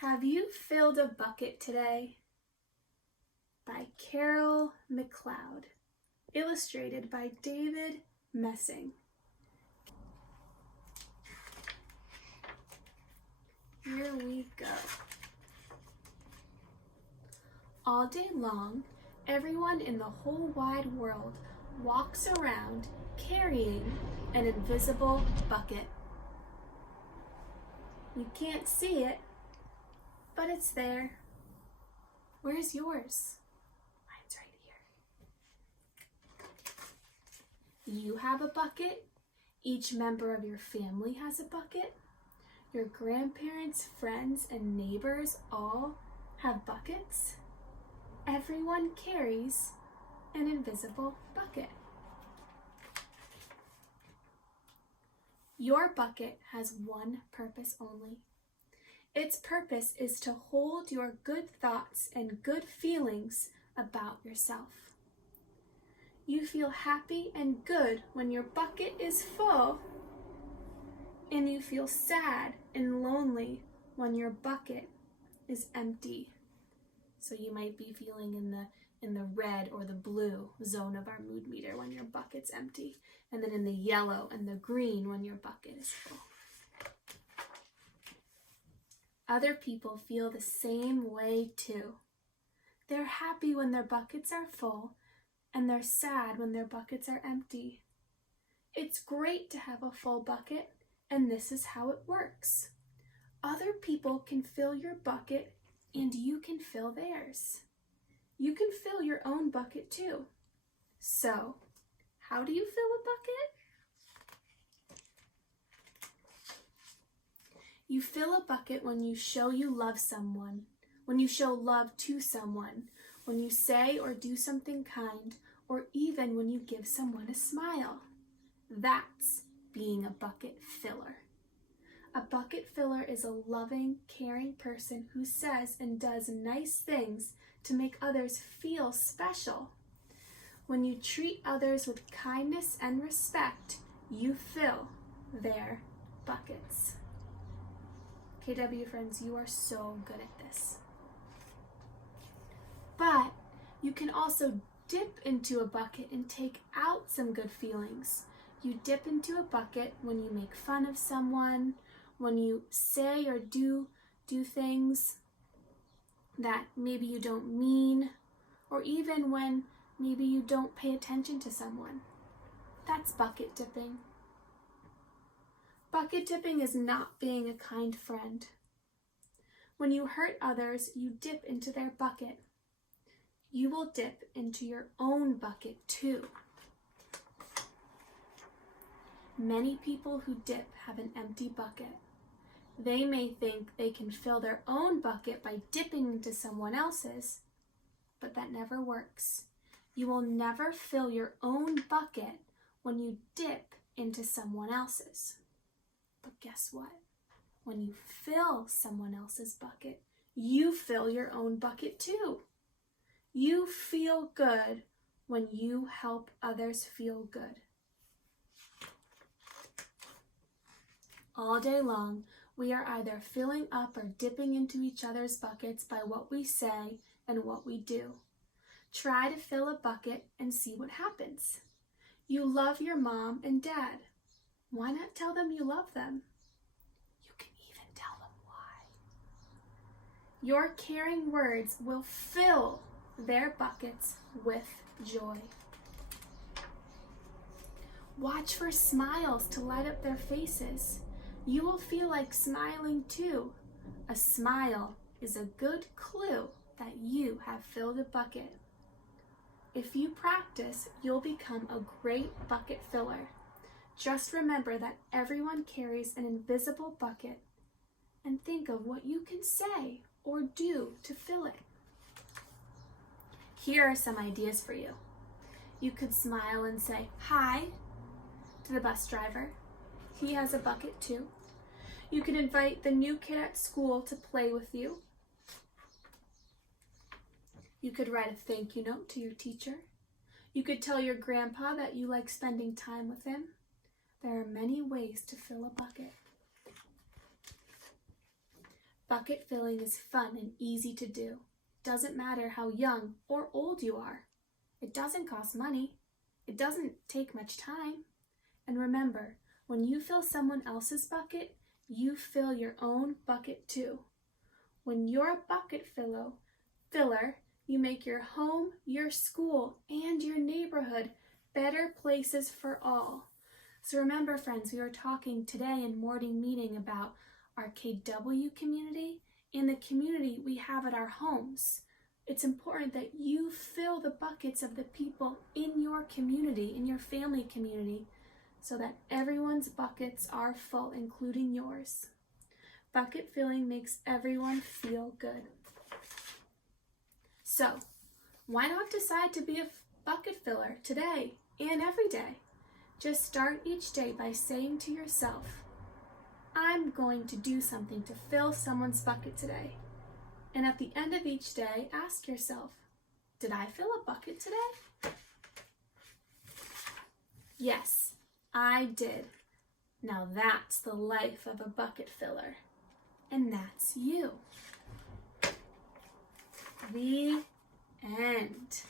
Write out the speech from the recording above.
Have You Filled a Bucket Today? By Carol McLeod, illustrated by David Messing. Here we go. All day long, everyone in the whole wide world walks around carrying an invisible bucket. You can't see it, but it's there. Where's yours? Mine's right here. You have a bucket. Each member of your family has a bucket. Your grandparents, friends, and neighbors all have buckets. Everyone carries an invisible bucket. Your bucket has one purpose only. Its purpose is to hold your good thoughts and good feelings about yourself. You feel happy and good when your bucket is full, and you feel sad and lonely when your bucket is empty. So you might be feeling in the red or the blue zone of our mood meter when your bucket's empty, and then in the yellow and the green when your bucket is full. Other people feel the same way too. They're happy when their buckets are full, and they're sad when their buckets are empty. It's great to have a full bucket, and this is how it works. Other people can fill your bucket, and you can fill theirs. You can fill your own bucket too. So, how do you fill a bucket? You fill a bucket when you show you love someone, when you show love to someone, when you say or do something kind, or even when you give someone a smile. That's being a bucket filler. A bucket filler is a loving, caring person who says and does nice things to make others feel special. When you treat others with kindness and respect, you fill their buckets. KW friends, you are so good at this. But you can also dip into a bucket and take out some good feelings. You dip into a bucket when you make fun of someone, when you say or do things that maybe you don't mean, or even when maybe you don't pay attention to someone. That's bucket dipping. Bucket dipping is not being a kind friend. When you hurt others, you dip into their bucket. You will dip into your own bucket too. Many people who dip have an empty bucket. They may think they can fill their own bucket by dipping into someone else's, but that never works. You will never fill your own bucket when you dip into someone else's. But guess what? When you fill someone else's bucket, you fill your own bucket too. You feel good when you help others feel good. All day long, we are either filling up or dipping into each other's buckets by what we say and what we do. Try to fill a bucket and see what happens. You love your mom and dad. Why not tell them you love them? You can even tell them why. Your caring words will fill their buckets with joy. Watch for smiles to light up their faces. You will feel like smiling too. A smile is a good clue that you have filled a bucket. If you practice, you'll become a great bucket filler. Just remember that everyone carries an invisible bucket, and think of what you can say or do to fill it. Here are some ideas for you. You could smile and say hi to the bus driver. He has a bucket too. You could invite the new kid at school to play with you. You could write a thank you note to your teacher. You could tell your grandpa that you like spending time with him. There are many ways to fill a bucket. Bucket filling is fun and easy to do. Doesn't matter how young or old you are. It doesn't cost money. It doesn't take much time. And remember, when you fill someone else's bucket, you fill your own bucket too. When you're a bucket filler, you make your home, your school, and your neighborhood better places for all. So remember, friends, we are talking today in morning meeting about our KW community and the community we have at our homes. It's important that you fill the buckets of the people in your community, in your family community, so that everyone's buckets are full, including yours. Bucket filling makes everyone feel good. So, why not decide to be a bucket filler today and every day? Just start each day by saying to yourself, I'm going to do something to fill someone's bucket today. And at the end of each day, ask yourself, did I fill a bucket today? Yes, I did. Now that's the life of a bucket filler. And that's you. The end.